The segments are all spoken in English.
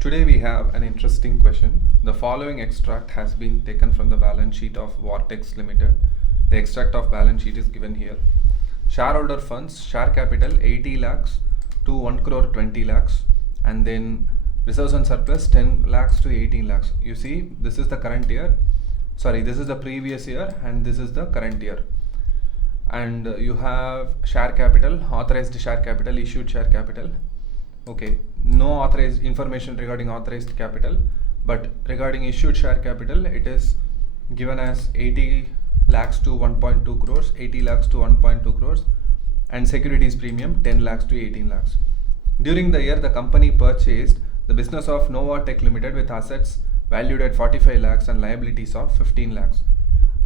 Today we have an interesting question. The following extract has been taken from the balance sheet of Vortex Limited. The extract of balance sheet is given here. Shareholder funds, share capital 80 lakhs to 1 crore 20 lakhs, and then reserves and surplus 10 lakhs to 18 lakhs. You see, this is the current year. This is the previous year and this is the current year. And you have share capital, authorized share capital, issued share capital. Okay, no authorized information regarding authorized capital, but regarding issued share capital, it is given as 80 lakhs to 1.2 crores, 80 lakhs to 1.2 crores, and securities premium 10 lakhs to 18 lakhs. During the year, the company purchased the business of Novatech Limited with assets valued at 45 lakhs and liabilities of 15 lakhs.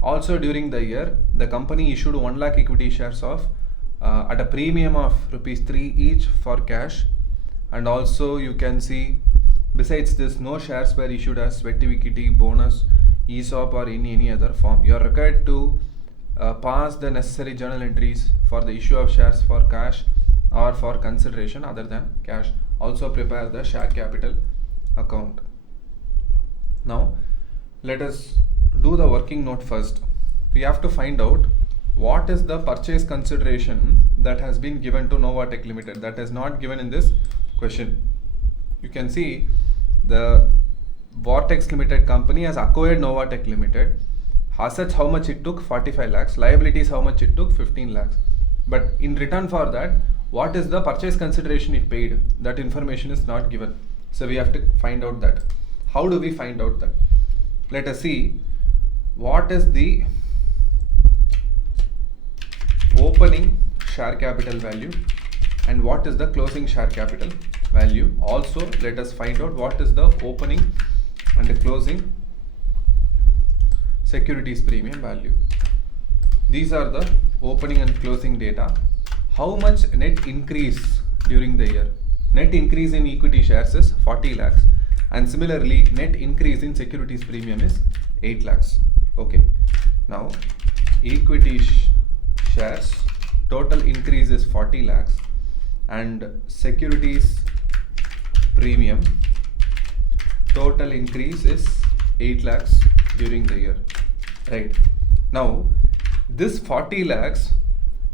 Also during the year, the company issued 1 lakh equity shares of at a premium of rupees 3 each for cash. And also you can see, besides this, no shares were issued as sweat equity, bonus, ESOP or in any other form. You are required to pass the necessary journal entries for the issue of shares for cash or for consideration other than cash. Also prepare the share capital account. Now let us do the working note first. We have to find out what is the purchase consideration that has been given to Novatech Limited. That is not given in this question. You can see the Vortex Limited company has acquired Novatech Limited. Assets, how much it took? 45 lakhs. Liabilities, how much it took? 15 lakhs. But in return for that, what is the purchase consideration it paid? That information is not given. So we have to find out that. How do we find out that? Let us see what is the opening share capital value and what is the closing share capital value. Also let us find out what is the opening and the closing securities premium value. These are the opening and closing data. How much net increase during the year? Net increase in equity shares is 40 lakhs, and similarly net increase in securities premium is 8 lakhs. Okay, now equity shares total increase is 40 lakhs and securities premium total increase is 8 lakhs during the year, right? Now this 40 lakhs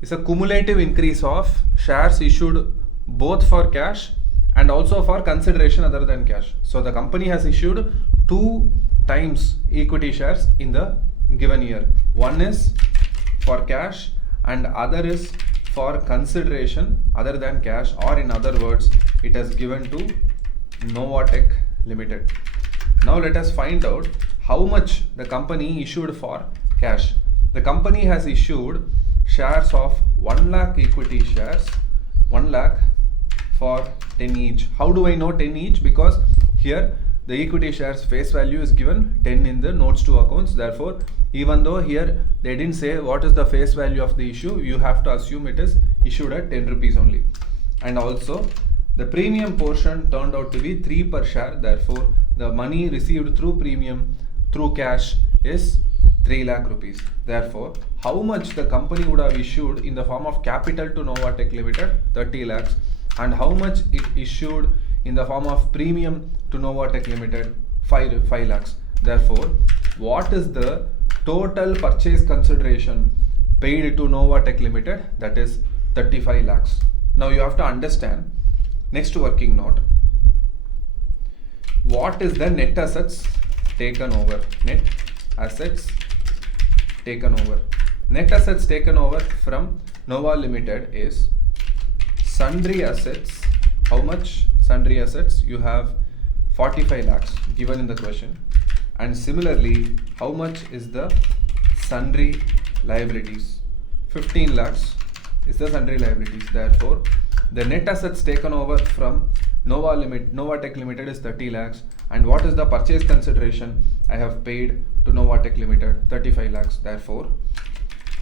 is a cumulative increase of shares issued both for cash and also for consideration other than cash. So the company has issued 2 times equity shares in the given year. One is for cash and other is for consideration other than cash, or in other words, it has given to Novatech Limited. Now let us find out how much the company issued for cash. The company has issued shares of 1 lakh equity shares, 1 lakh for 10 each. How do I know 10 each? Because here the equity shares face value is given 10 in the notes to accounts. Therefore, even though here they didn't say what is the face value of the issue, you have to assume it is issued at 10 rupees only. And also the premium portion turned out to be 3 per share. Therefore, the money received through premium through cash is 3 lakh rupees. Therefore, how much the company would have issued in the form of capital to Novatech Limited? 30 lakhs. And how much it issued in the form of premium to Novatech Limited? 5 lakhs. Therefore, what is the total purchase consideration paid to Novatech Limited? That is 35 lakhs. Now you have to understand, next working note, what is the net assets taken over? Net assets taken over. Net assets taken over from Nova Limited is sundry assets. How much sundry assets? You have 45 lakhs given in the question. And similarly, how much is the sundry liabilities? 15 lakhs is the sundry liabilities. Therefore, the net assets taken over from Novatech Limited is 30 lakhs. And what is the purchase consideration I have paid to Novatech Limited? 35 lakhs. Therefore,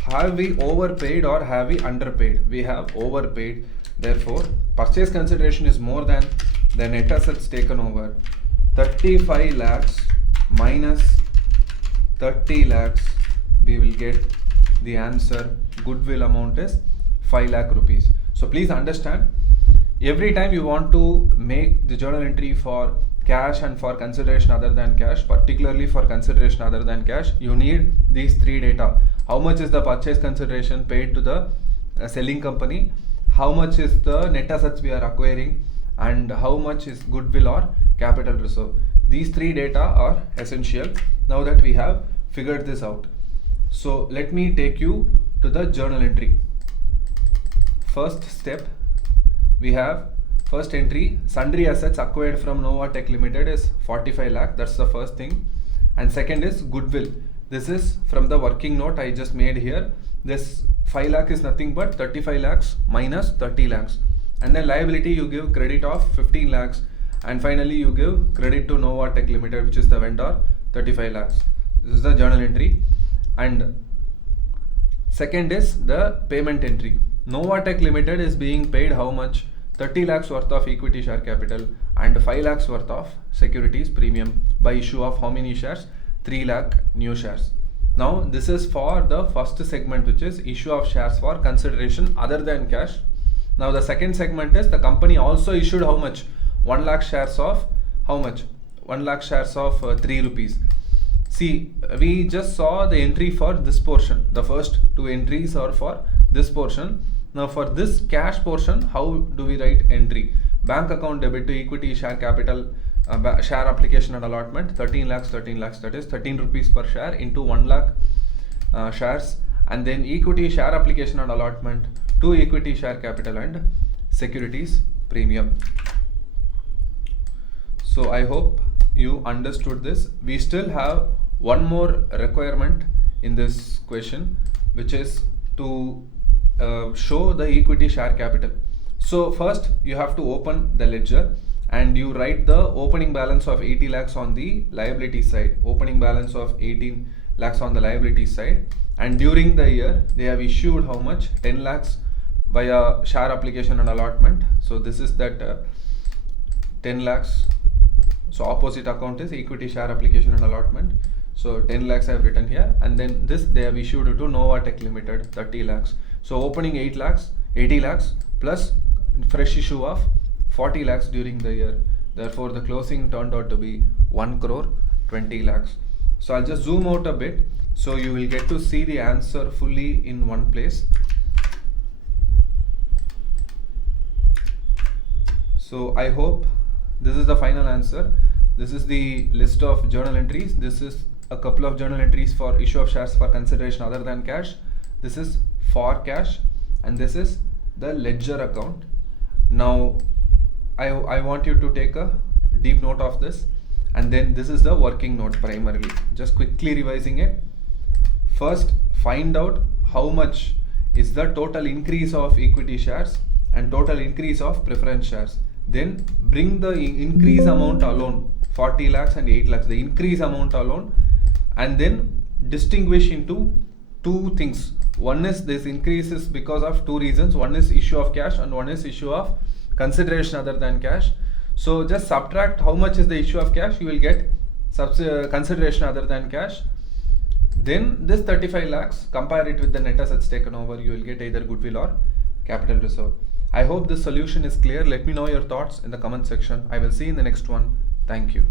have we overpaid or have we underpaid? We have overpaid. Therefore, purchase consideration is more than the net assets taken over. 35 lakhs minus 30 lakhs, we will get the answer. Goodwill amount is 5 lakh rupees. So please understand, every time you want to make the journal entry for cash and for consideration other than cash, particularly for consideration other than cash, you need these three data. How much is the purchase consideration paid to the selling company, how much is the net assets we are acquiring, and how much is goodwill or capital reserve. These three data are essential now that we have figured this out. So let me take you to the journal entry. First step, we have first entry, sundry assets acquired from Novatech Limited is 45 lakh. That's the first thing. And second is goodwill. This is from the working note I just made here. This 5 lakh is nothing but 35 lakhs minus 30 lakhs. And then liability, you give credit of 15 lakhs. And finally, you give credit to Novatech Limited, which is the vendor, 35 lakhs. This is the journal entry. And second is the payment entry. Novatech Limited is being paid how much? 30 lakhs worth of equity share capital and 5 lakhs worth of securities premium by issue of how many shares? 3 lakh new shares. Now this is for the first segment, which is issue of shares for consideration other than cash. Now the second segment is the company also issued how much? 1 lakh shares of how much? 1 lakh shares of 3 rupees. See, we just saw the entry for this portion. The first two entries are for this portion. Now for this cash portion, how do we write entry? Bank account debit to equity share capital, share application and allotment, 13 lakhs, that is 13 rupees per share into 1 lakh shares, and then equity share application and allotment to equity share capital and securities premium. So I hope you understood this. We still have one more requirement in this question, which is to show the equity share capital. So first you have to open the ledger and you write the opening balance of 80 lakhs on the liability side, opening balance of 18 lakhs on the liability side, and during the year they have issued how much? 10 lakhs via share application and allotment. So this is that 10 lakhs. So opposite account is equity share application and allotment. So 10 lakhs I have written here, and then this they have issued to Novatech Limited, 30 lakhs. So opening 80 lakhs plus fresh issue of 40 lakhs during the year. Therefore the closing turned out to be 1 crore 20 lakhs. So I'll just zoom out a bit so you will get to see the answer fully in one place. So I hope this is the final answer. This is the list of journal entries. This is a couple of journal entries for issue of shares for consideration other than cash. This is for cash, and this is the ledger account. Now I want you to take a deep note of this, and then this is the working note primarily. Just quickly revising it. First, find out how much is the total increase of equity shares and total increase of preference shares. Then bring the increase amount alone, 40 lakhs and 8 lakhs, the increase amount alone, and then distinguish into two things. One is this increase is because of two reasons. One is issue of cash and one is issue of consideration other than cash. So just subtract how much is the issue of cash, you will get consideration other than cash. Then this 35 lakhs, compare it with the net assets taken over, you will get either goodwill or capital reserve. I hope this solution is clear. Let me know your thoughts in the comment section. I will see you in the next one. Thank you.